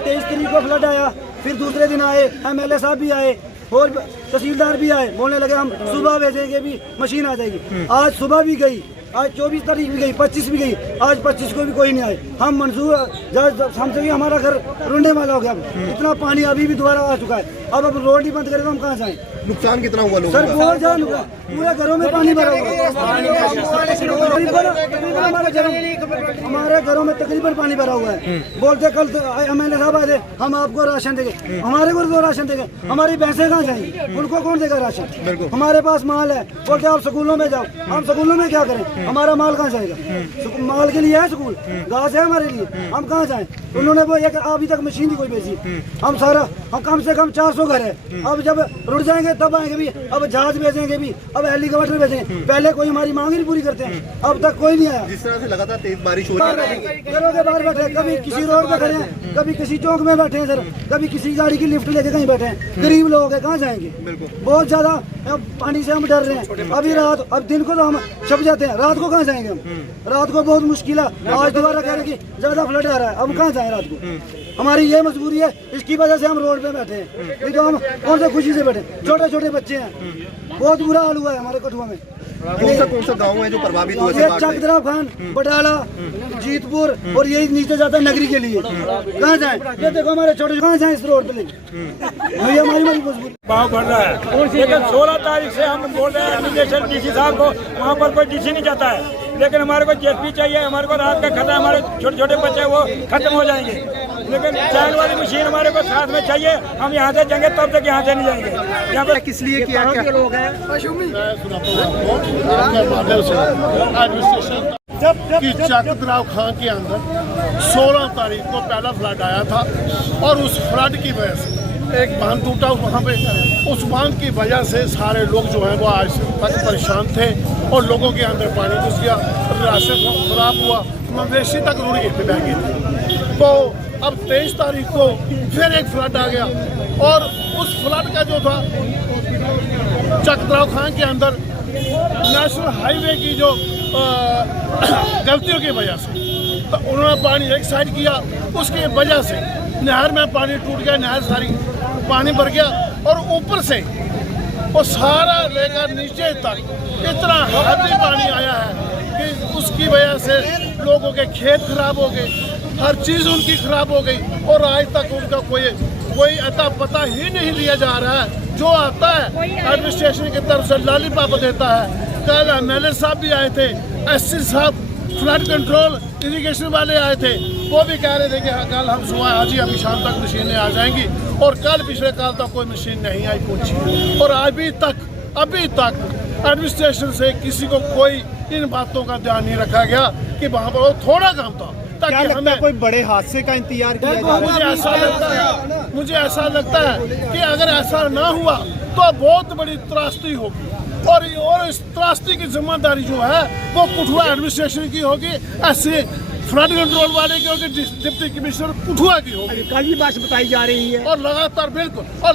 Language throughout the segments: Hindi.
23 तारीख को फ्लड आया, फिर दूसरे दिन आए, MLA साहब भी आए और तहसीलदार भी आए, बोलने लगे हम सुबह भेजेंगे भी मशीन आ जाएगी। आज सुबह भी गई, आज 24 तारीख भी गई, 25 भी गई, आज 25 को भी कोई नहीं आए। हम मंजूर समझे हमारा घर रुंडे वाला हो गया। इतना पानी अभी भी दोबारा आ चुका है। अब रोड ही बंद करें तो हम कहाँ जाएं? नुकसान कितना हुआ लोगों सर का? बहुत ज्यादा हुआ, पूरे घरों में पानी भरा हुआ है। हमारे घरों में तकरीबन पानी भरा हुआ है। बोलते कल MLA साहब आए थे, हम आपको राशन देंगे, हमारे को तो राशन देंगे, हमारी भैंसें कहाँ जाएंगी? उनको कौन देगा राशन? हमारे पास माल है, बोलते आप स्कूलों में जाओ, हम स्कूलों में क्या करें? हमारा माल कहाँ जाएगा? माल के लिए है स्कूल, घास है हमारे लिए, हम कहाँ जाएं? उन्होंने वो एक अभी तक मशीन ही कोई भेजी। हम कम से कम 400 घर है, अब जब रुट जाएंगे तब आएंगे भी, अब जहाज भेजेंगे भी, अब हेलीकॉप्टर भेजेंगे। पहले कोई हमारी मांग नहीं पूरी करते हैं, अब तक कोई नहीं आया। जिस तरह से लगातार तेज बारिश हो रही है, घरों के बाहर बैठे, कभी किसी रोड पे खड़े हैं, कभी किसी चौक में बैठे हैं सर, कभी किसी गाड़ी की लिफ्ट लेके कहीं बैठे हैं। गरीब लोग हैं, कहाँ जाएंगे? बहुत ज्यादा पानी से हम डर रहे हैं। अभी रात, अब दिन को तो हम छप जाते हैं, रात को कहाँ जाएंगे हम? रात को बहुत मुश्किल है। आज दोबारा कह रहे कि ज्यादा फ्लड आ रहा है, अब कहाँ जाए रात को? हमारी ये मजबूरी है, इसकी वजह से हम रोड पे बैठे हैं। नहीं तो हम कौन से खुशी से बैठे? छोटे छोटे बच्चे हैं, बहुत बुरा हाल हुआ है हमारे कठुआ में। कौन सा गाँव है जो प्रभावित हुआ? ये चकदरा खान, बटाला, जीतपुर और यही नीचे जाता है नगरी के लिए। कहाँ जाए? ये देखो हमारे छोटे, कहाँ जाए इस रोड पे? लेकिन हमारी मजबूरी भाव बढ़ रहा है। लेकिन 16 तारीख से हम बोल रहे हैं एडमिनिस्ट्रेशन DC साहब को, वहाँ पर कोई DC नहीं जाता है। लेकिन हमारे को JSP चाहिए, हमारे को रात का खतरा, हमारे छोटे छोटे बच्चे वो खत्म हो जाएंगे। लेकिन चैन वाली मशीन हमारे को साथ में चाहिए। हम यहाँ से जाएंगे तब तक यहाँ से नहीं जाएंगे। यहाँ पे किस लिए किया क्या? लोग हैं कि चकदराव खां के अंदर 16 तारीख को पहला फ्लड आया था और उस फ्लड की वजह से एक बांध टूटा वहाँ पे। उस बांध की वजह से सारे लोग जो हैं वो आज तक परेशान थे और लोगों के अंदर पानी घुस गया, राशन खराब हुआ, मवेशी तक रुड़ गए थे, बह गए थे। तो अब 23 तारीख को फिर एक फ्लड आ गया और उस फ्लड का जो था चकदराव खां के अंदर नेशनल हाईवे की जो गलतियों की वजह से तो उन्होंने पानी एक साइड किया, उसकी वजह से नहर में पानी टूट गया, नहर सारी पानी भर गया और ऊपर से वो सारा लेकर नीचे तक इतना हैवी पानी आया है कि उसकी वजह से लोगों के खेत खराब हो गए, हर चीज़ उनकी खराब हो गई और आज तक उनका कोई अता पता ही नहीं लिया जा रहा है। जो आता है एडमिनिस्ट्रेशन की तरफ से लॉलीपॉप देता है। कल MLA साहब भी आए थे, SC साहब, फ्लड कंट्रोल इरिगेशन वाले आए थे, वो भी कह रहे थे कि कल हम सुबह आज ही अभी शाम तक मशीनें आ जाएंगी और कल पिछले कल तक कोई मशीन नहीं आई पहुंची। और अभी तक एडमिनिस्ट्रेशन से किसी को कोई इन बातों का ध्यान नहीं रखा गया कि वहाँ पर थोड़ा काम था ताकि हमें कोई बड़े हादसे का इंतजार किया जा रहा है। मुझे ऐसा लगता है कि अगर ऐसा ना हुआ तो बहुत बड़ी त्रासदी होगी और इस त्रासदी की जिम्मेदारी जो है वो कठुआ एडमिनिस्ट्रेशन की होगी, ऐसे फ्लड कंट्रोल वाले की होगी, डिप्टी कमिश्नर कठुआ की होगी। कल ही बात बताई जा रही है और लगातार बिल्कुल और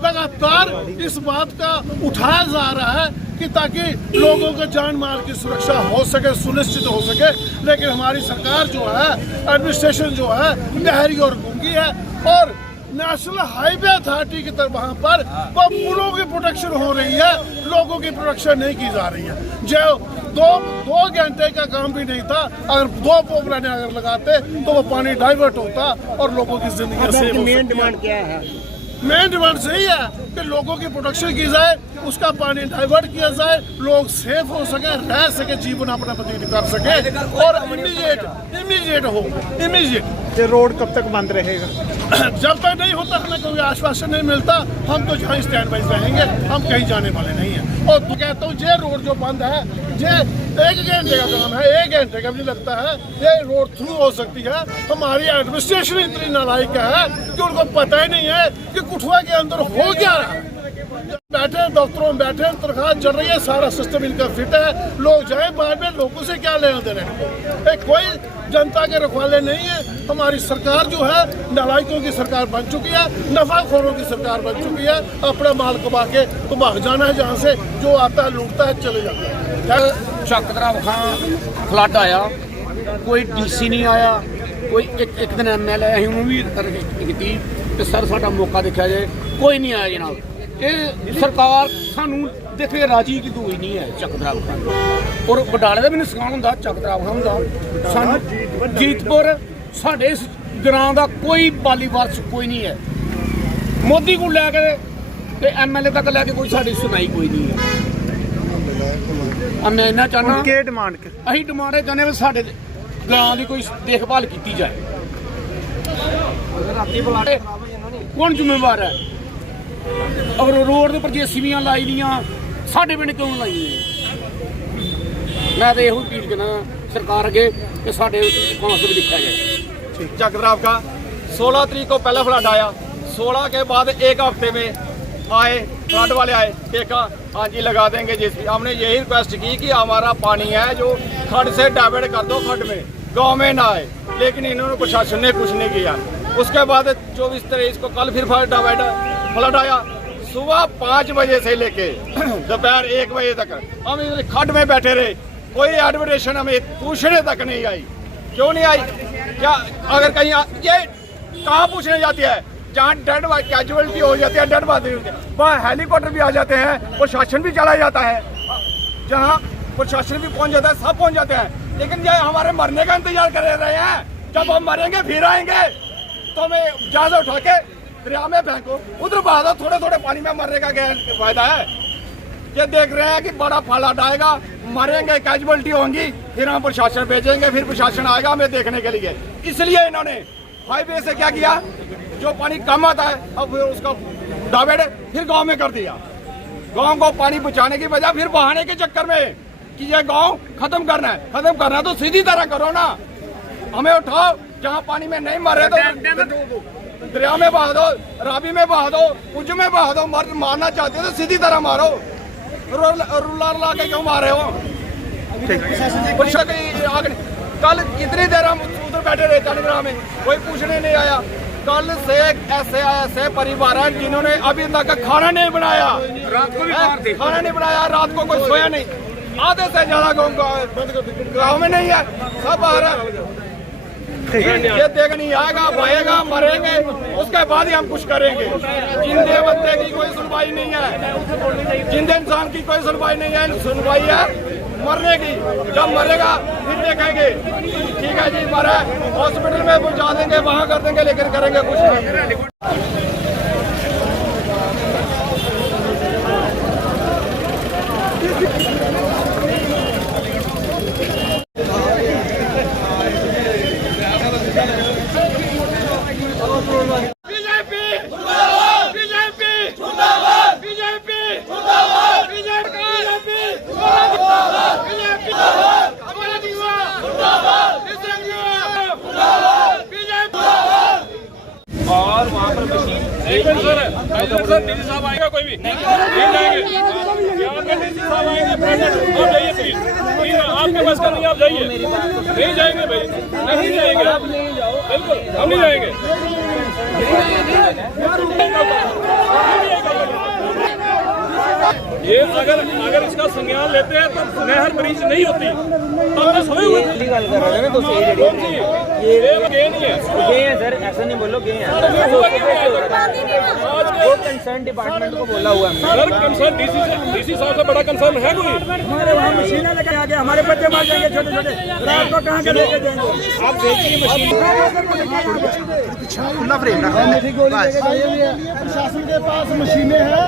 लगातार इस बात का उठाया जा रहा है कि ताकि लोगों के जान माल की सुरक्षा हो सके, सुनिश्चित हो सके। लेकिन हमारी सरकार जो है, एडमिनिस्ट्रेशन जो है, बहरी और गूंगी है और नेशनल हाईवे अथॉरिटी की तरफ वहाँ पर वो पुलों की प्रोटेक्शन हो रही है, लोगों की प्रोटेक्शन नहीं की जा रही है। जो दो घंटे का काम भी नहीं था, अगर 2 पोपला ने अगर लगाते तो वो पानी डाइवर्ट होता और लोगों की जिंदगी सेव हो मेन सकती। डिमांड क्या है? मेन डिमांड सही है कि लोगों की प्रोटेक्शन की जाए, उसका पानी डाइवर्ट किया जाए, लोग सेफ हो सके, रह सके, जीवन अपना व्यतीत कर सके और इमीडिएट। ये रोड कब तक बंद रहेगा? जब तक नहीं होता, हमें कोई आश्वासन नहीं मिलता, हम तो जहाँ स्टैंड बाई रहेंगे, हम कहीं जाने वाले नहीं हैं। और तो कहता हूँ ये रोड जो बंद है, ये 1 घंटे का काम है, 1 घंटे का भी लगता है, ये रोड थ्रू हो सकती है। हमारी एडमिनिस्ट्रेशन इतनी नालायक है कि उनको पता ही नहीं है कि कठुआ के अंदर हो क्या रहा है। बैठे दफ्तरों में बैठे, तनख्वाह चल रही है, सारा सिस्टम इनका फिट है, लोग जाए बाद में, लोगों से क्या लेना देना? कोई जनता के रखवाले नहीं है। हमारी सरकार जो है नालायकों की सरकार बन चुकी है, नफाखोरों की सरकार बन चुकी है। अपना माल कमा के तो भाग जाना है, जहाँ से जो आता है लूटता है, चले जाता है। चकदरा खां फ्लड आया, कोई DC नहीं आया, कोई एक दिन MLA ਅਸੀਂ ਉਹਨੂੰ ਵੀ ਕੀਤੀ ਤੇ ਸਰ ਸਾਡਾ ਮੌਕਾ ਦੇਖਿਆ ਜਾਏ, ਕੋਈ ਨਹੀਂ ਆਇਆ ਜਨਾਬ। ਇਹ ਸਰਕਾਰ ਸਾਨੂੰ ਦੇਖੇ ਰਾਜੀ ਕਿਤੋਂ ਹੋਈ ਨਹੀਂ ਹੈ ਚੱਕ ਦਰਾਬ ਖਾਨ ਔਰ ਬਡਾਲੇ ਦਾ ਵੀ ਨੁਕਸਾਨ ਹੁੰਦਾ ਚੱਕ ਦਰਾਬ ਖਾਨ ਦਾ। ਸਾਨੂੰ ਜੀਤਪੁਰ ਸਾਡੇ ਇਸ ਗ੍ਰਾਂ ਦਾ ਕੋਈ ਬਾਲੀ ਵਾਰਸ ਕੋਈ ਨਹੀਂ ਹੈ। ਮੋਦੀ ਕੋਲ ਲੈ ਕੇ ਤੇ MLA ਤੱਕ ਲੈ ਕੇ ਕੋਈ ਸਾਡੀ ਸੁਣਾਈ ਕੋਈ ਨਹੀਂ ਹੈ। ਮੈਂ ਇੰਨਾ ਚਾਹੁੰਦਾ ਕੀ ਡਿਮਾਂਡ ਅਸੀਂ ਡਿਮਾਂਡ ਇਹ ਚਾਹੁੰਦੇ ਵੀ ਸਾਡੇ ਗਾਂ ਦੀ ਕੋਈ ਦੇਖਭਾਲ ਕੀਤੀ ਜਾਏ। ਕੌਣ ਜ਼ਿੰਮੇਵਾਰ ਹੈ? ਔਰ ਰੋਡ ਦੇ ਉੱਪਰ JCBਆਂ ਲਾਈ ਦੀਆਂ ਸਾਡੇ ਪਿੰਡ ਕਿਉਂ ਲਾਈ ਦੀਆਂ? ਮੈਂ ਤਾਂ ਇਹੋ ਅਪੀਲ ਕਰਨਾ सरकार अगे कि साढ़े पाँच भी लिखा जाए। चकद्राव का 16 तारीख को पहला फ्लड आया, 16 के बाद एक हफ्ते में आए फ्लड वाले आए, देखा हाँ जी लगा देंगे जिस हमने यही रिक्वेस्ट की कि हमारा पानी है जो खड्ड से डाइवर्ट कर दो, खड्ड में गांव में ना आए, लेकिन इन्होंने प्रशासन ने कुछ नहीं किया। उसके बाद 24-23 को कल फिर फ्लड आया, सुबह 5 बजे से लेके दोपहर 1 बजे तक हम इधर खड्ड में बैठे रहे, कोई एडवर्टाइजेशन हमें पूछने तक नहीं आई। क्यों नहीं आई? क्या अगर कहीं ये कहाँ पूछने जाती है? जहाँ डेड कैजुअलिटी हो जाती है, डेड बॉडी होती है, वहाँ हेलीकॉप्टर भी आ जाते हैं, प्रशासन भी चला जाता है, जहाँ प्रशासन भी पहुँच जाता है, सब पहुँच जाते हैं। लेकिन ये हमारे मरने का इंतजार कर रहे हैं, जब हम मरेंगे फिर आएंगे तो हमें जहाज उठा के दरिया में फेंको, उधर बहा दो, थोड़े थोड़े पानी में मरने का क्या फायदा है? ये देख रहे हैं कि बड़ा फ्लड आएगा, मरेंगे, कैजुअलिटी होंगी, फिर हम प्रशासन भेजेंगे, फिर प्रशासन आएगा हमें देखने के लिए। इसलिए इन्होंने हाईवे से क्या किया, जो पानी कम आता है अब फिर उसका डाइवर्ट फिर गांव में कर दिया। गांव को पानी बचाने की बजाय फिर बहाने के चक्कर में कि ये गांव खत्म करना है, खत्म करना है तो सीधी तरह करो ना, हमें उठाओ, जहाँ पानी में नहीं मरे तो दरिया में बहा दो, रावी में बहा दो, उज में बहा दो, मारना चाहते हो तो सीधी तरह मारो, रुला ला के क्यों मारे हो? कल इतनी देर हम उधर बैठे रहे चंडग्राम में, कोई पूछने नहीं आया। कल से ऐसे परिवार हैं जिन्होंने अभी तक खाना नहीं बनाया, रात को भी खाना नहीं बनाया, रात को कोई सोया नहीं, आधे से ज्यादा गाँव में नहीं है, सब बाहर है। ये देख नहीं आएगा, बहेगा, मरेंगे, उसके बाद ही हम कुछ करेंगे। जिंदे बंदे की कोई सुनवाई नहीं है, जिंदे इंसान की कोई सुनवाई नहीं है, सुनवाई है मरने की, जब मरेगा फिर देखेंगे। ठीक है जी, मरे हॉस्पिटल में पहुंचा देंगे, वहां कर देंगे, लेकिन करेंगे कुछ नहीं। और वहाँ पर मशीन सर डीसी साहब आएगा, कोई भी नहीं जाएंगे, डीसी साहब आएंगे, प्रेसिडेंट आप जाइए प्लीज, आपके पास का नहीं, आप जाइए, नहीं जाएंगे भाई, नहीं जाएंगे, आप नहीं जाओ, बिल्कुल हम नहीं जाएंगे। ये अगर इसका संज्ञान लेते हैं तो नहर मरीज नहीं होती, तो सोए हुए गए हैं सर, ऐसा नहीं बोलो, गए हैं वो कंसर्न डिपार्टमेंट को बोला हुआ है सर। कंसर्न डीसी साहब से बड़ा कंसर्न है कोई? हमारे वहाँ मशीनें लेके आ गए, हमारे बच्चे मार जाएंगे छोटे छोटे, रात को कहाँ के लेके जाएंगे? आप देखिए खुला फ्रेम रखा है, प्रशासन के पास मशीनें हैं,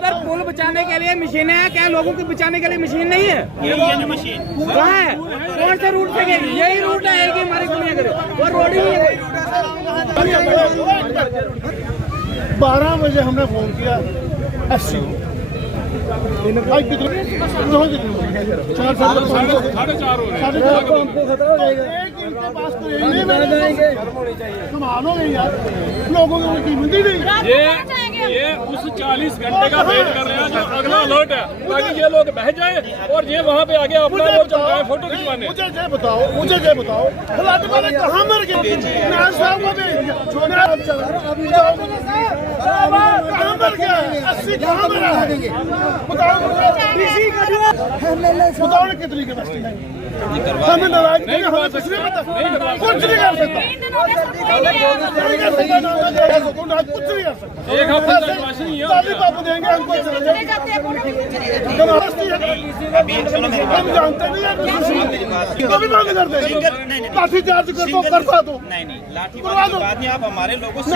सर पुल बचाने के लिए मशीनें हैं, क्या लोगों को बचाने के लिए मशीन नहीं है? ये मशीन कहाँ है? कौन से रूट से गई? यही रूट है कि हमारी दुनिया करे, और रोड ही नहीं है। 12 बजे हमने फोन किया FC को, भाई कितने 4 साढ़े 4 हो रहे हैं। एक इनके पास तो नहीं जाएंगे, संभालो नहीं यार, लोगों को कीमत ही नहीं। ये उस 40 घंटे का वेट कर रहे हैं जो अगला अलर्ट है, ताकि ये लोग बह जाए और ये वहाँ पे आगे अपना वो चमकाए फोटो खिंचवाने। मुझे ये बताओ फलाटे वाले कहाँ मर गए? नाज साहब को भी छोड़ना कहाँ मर गया? 80 कहाँ मरा है? बताओ ना कितनी के बस्ती है? हमें नाराज नहीं, हमें कुछ नहीं पता, कुछ नहीं कर सकता, कुछ नहीं कर सकता, कुछ नहीं कर सकता। एक हफ्ते तक राशन ही है। ताली पापू देंगे हमको, चले जाते हम जानते नहीं है, कभी मांग कर देंगे, लाठी चार्ज कर दो, करता दो, नहीं लाठी वाली बात नहीं, आप हमारे लोगों से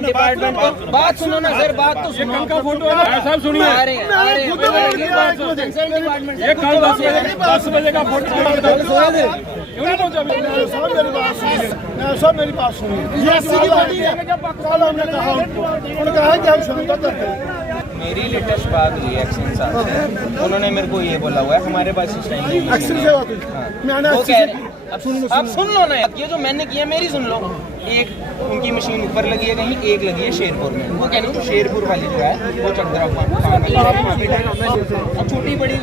डिपार्टमेंट बात सुनो ना सर, बात तो सुनो। का फोटो है साहब, सुनिए। ये कल 10 बजे का फोटो क्यों नहीं पहुंचा? सब मेरी बात सुनिए, कल हमने कहा उन्होंने कहा कि हम शुरू करते हैं। मेरी लेटेस्ट बात हुई एक्शन साहब से, उन्होंने मेरे को ये बोला हुआ है हमारे पास इस टाइम नहीं है। एक्शन से बात हुई, मैंने वो कह रहे हैं अब सुन लो ना, ये जो मैंने किया मेरी सुन लो। एक उनकी मशीन ऊपर लगी है कहीं, एक लगी है शेरपुर में। वो कह रही है शेरपुर वाली जो है वो चंद्रा छोटी बड़ी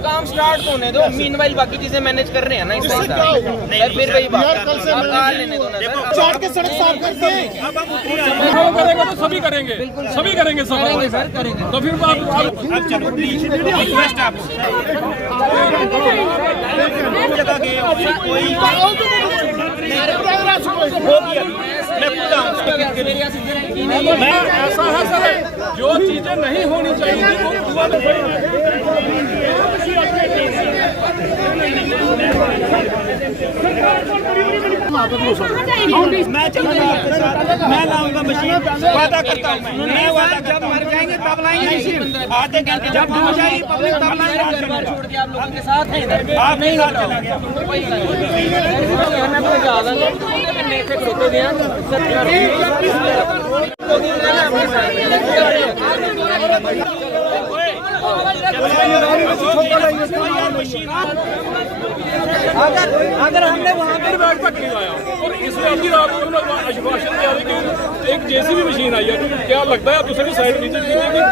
काम स्टार्ट होने दो, मीनवाइल बाकी चीजें मैनेज कर रहे हैं ना इस हिसाब से। फिर वही बात कार लेने दो ना सर, चाट के सड़क साफ करते हैं। करेंगे तो सभी करेंगे, सभी करेंगे, सब सर करेंगे। तो फिर अब चलो प्लीज रिक्वेस्ट आप जगह गए कोई मैं ऐसा है सर, जो चीजें नहीं होनी चाहिए वो मैं चलूंगा आपके साथ, मैं लाऊंगा मशीन, वादा करता हूँ मैं वादा जब मर जाएंगे तब लाएंगे मशीन, आधे घंटे जब हो जाएगी पब्लिक तब लाएंगे। छोड़ दिया आप लोगों के साथ हैं इधर। आप नहीं साथ चला गया अगर हमने वहाँ पर बैठ तक नहीं लाया और इसमें अभी रात को आश्वासन दिया कि एक जेसीबी मशीन आई है, क्या लगता है दूसरी साइड विजिट की कि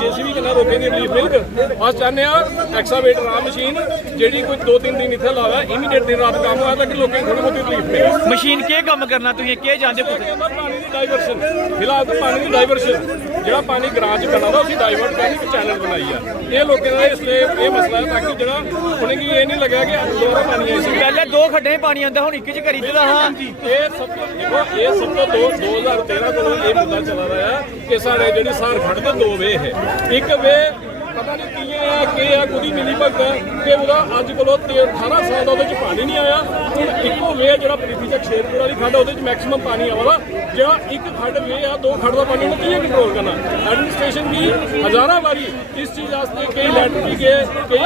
जेसीबी के ना रोकेंगे रिलीफ मिलकर आज चाहते हैं एक्सावेटर आ मशीन जी कोई 2-3 दिन इतने लावा इमीडिएट दिन रात काम होया ताकि लोगों को थोड़ी बहुत रिलीफ मिले। मशीन के काम करना तुम के जानते पानी की डाइवर्शन फिलहाल तो पानी की डाइवर्शन जो पानी ग्रां च करना था उसी डाइवर्ट करने की चैनल बनाई है ये लोगों का इसलिए ये मसला है ताकि जरा उन्हें ये नहीं लगा कि दोबारा पानी आई पहले 2 खड्डे पानी आंदा हुन एक च करी दित्ता हां ये सब तो देखो ये सब तो 2013 को ये मुद्दा चला रहा है कि साढ़े जी सार खड़ के 2 वे है एक वे पता नहीं कि कुछ मिली भगत कि अज को 18 साल का पानी नहीं आया हूँ इको वे जो प्रीति चक शेरपुर वाली खड्ड वो मैक्सीमम पानी आवा जो एक खड्ड वे आ 2 खड्ड का पानी उन्हें किए कंट्रोल करना एडमिनिस्ट्रेशन भी हज़ारा बारी इस चीज़ वास्ते कई लैटर भी गए कई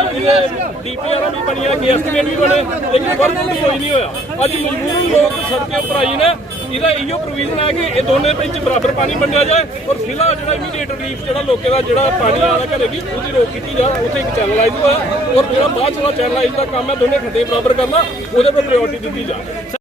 DPR भी बनी कई एस्टीमेट भी बने लेकिन वर्क कोई नहीं होया अज मजबूरन लोग सड़कें उपर आई ने इहदा इहो प्रोविजन है कि ये दोनों बराबर पानी बंटिया जाए और फिलहाल जो इमीडिएट रिलीफ जो लोगों का जो पानी आना घरेगी उसकी रोक की जाए उत्थे एक चैनलाइज हुआ और जो बाद चैनलाइज का काम है दोनों खड्डे बराबर करना वो पर प्रायोरिटी दी जाए।